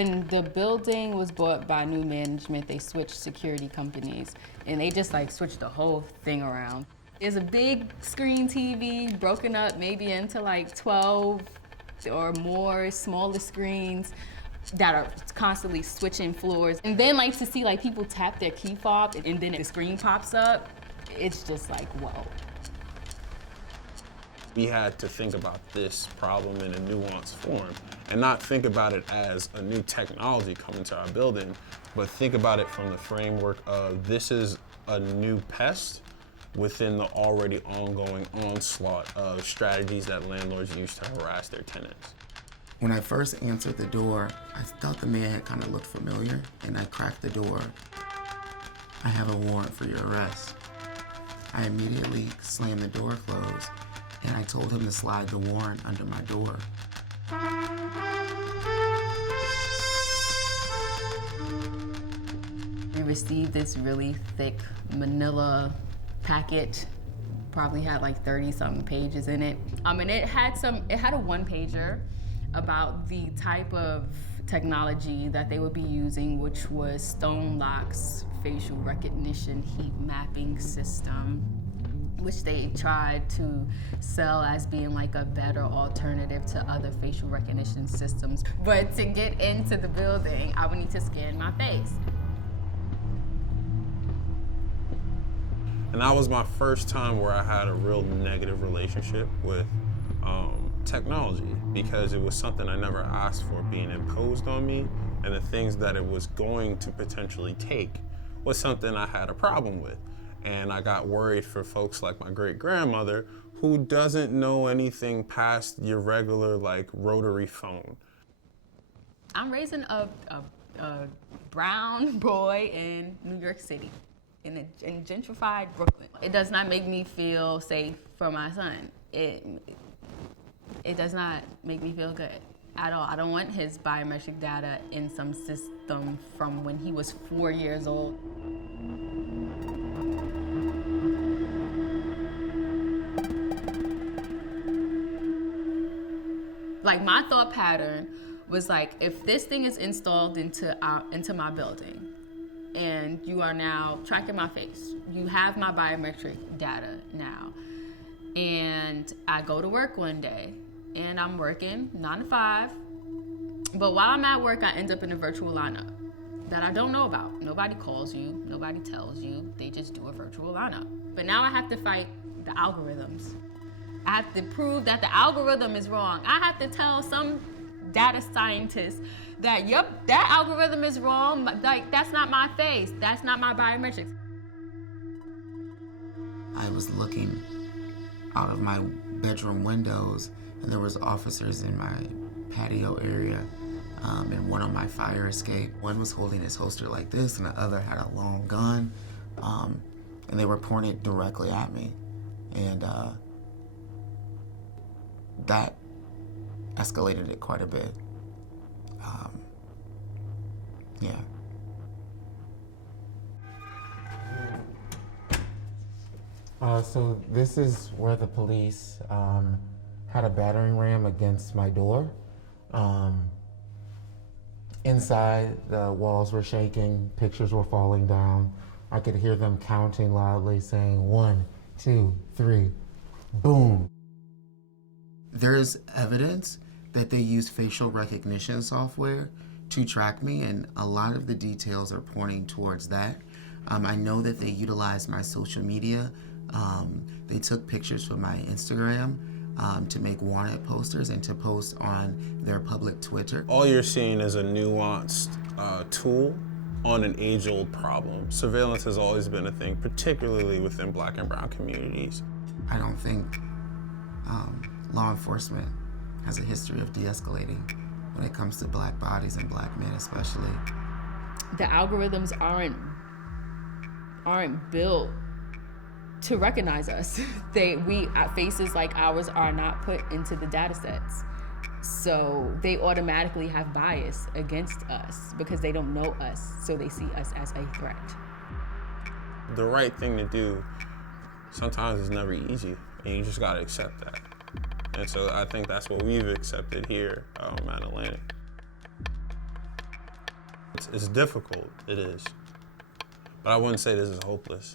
When the building was bought by new management, they switched security companies, and they just like switched the whole thing around. There's a big screen TV broken up maybe into like 12 or more smaller screens that are constantly switching floors. And then like to see like people tap their key fob and then the screen pops up, it's just like, whoa. We had to think about this problem in a nuanced form and not think about it as a new technology coming to our building, but think about it from the framework of this is a new pest within the already ongoing onslaught of strategies that landlords use to harass their tenants. When I first answered the door, I thought the man had kind of looked familiar, and I cracked the door. "I have a warrant for your arrest." I immediately slammed the door closed, and I told him to slide the warrant under my door. We received this really thick manila packet, probably had like 30-something pages in it. And it had a one-pager about the type of technology that they would be using, which was Stone Lock's facial recognition heat mapping system, which they tried to sell as being like a better alternative to other facial recognition systems. But to get into the building, I would need to scan my face. And that was my first time where I had a real negative relationship with technology, because it was something I never asked for being imposed on me, and the things that it was going to potentially take was something I had a problem with. And I got worried for folks like my great-grandmother, who doesn't know anything past your regular like rotary phone. I'm raising a brown boy in New York City, in gentrified Brooklyn. It does not make me feel safe for my son. It does not make me feel good at all. I don't want his biometric data in some system from when he was 4 years old. Like, my thought pattern was like, if this thing is installed into my building, and you are now tracking my face, you have my biometric data now, and I go to work one day, and I'm working 9 to 5, but while I'm at work, I end up in a virtual lineup that I don't know about. Nobody calls you, nobody tells you, they just do a virtual lineup. But now I have to fight the algorithms. I have to prove that the algorithm is wrong. I have to tell some data scientist that, yep, that algorithm is wrong, like, that's not my face, that's not my biometrics. I was looking out of my bedroom windows, and there was officers in my patio area, and one on my fire escape. One was holding his holster like this, and the other had a long gun, and they were pointing it directly at me. And that escalated it quite a bit. Yeah. So this is where the police had a battering ram against my door. Inside, the walls were shaking, pictures were falling down. I could hear them counting loudly, saying 1, 2, 3, boom. There's evidence that they use facial recognition software to track me, and a lot of the details are pointing towards that. I know that they utilize my social media. They took pictures from my Instagram to make wanted posters and to post on their public Twitter. All you're seeing is a nuanced tool on an age-old problem. Surveillance has always been a thing, particularly within Black and brown communities. I don't think law enforcement has a history of de-escalating when it comes to Black bodies and Black men especially. The algorithms aren't built to recognize us. Faces like ours are not put into the data sets. So they automatically have bias against us because they don't know us, so they see us as a threat. The right thing to do sometimes is never easy, and you just gotta accept that. And so I think that's what we've accepted here at Atlantic. It's difficult, it is. But I wouldn't say this is hopeless.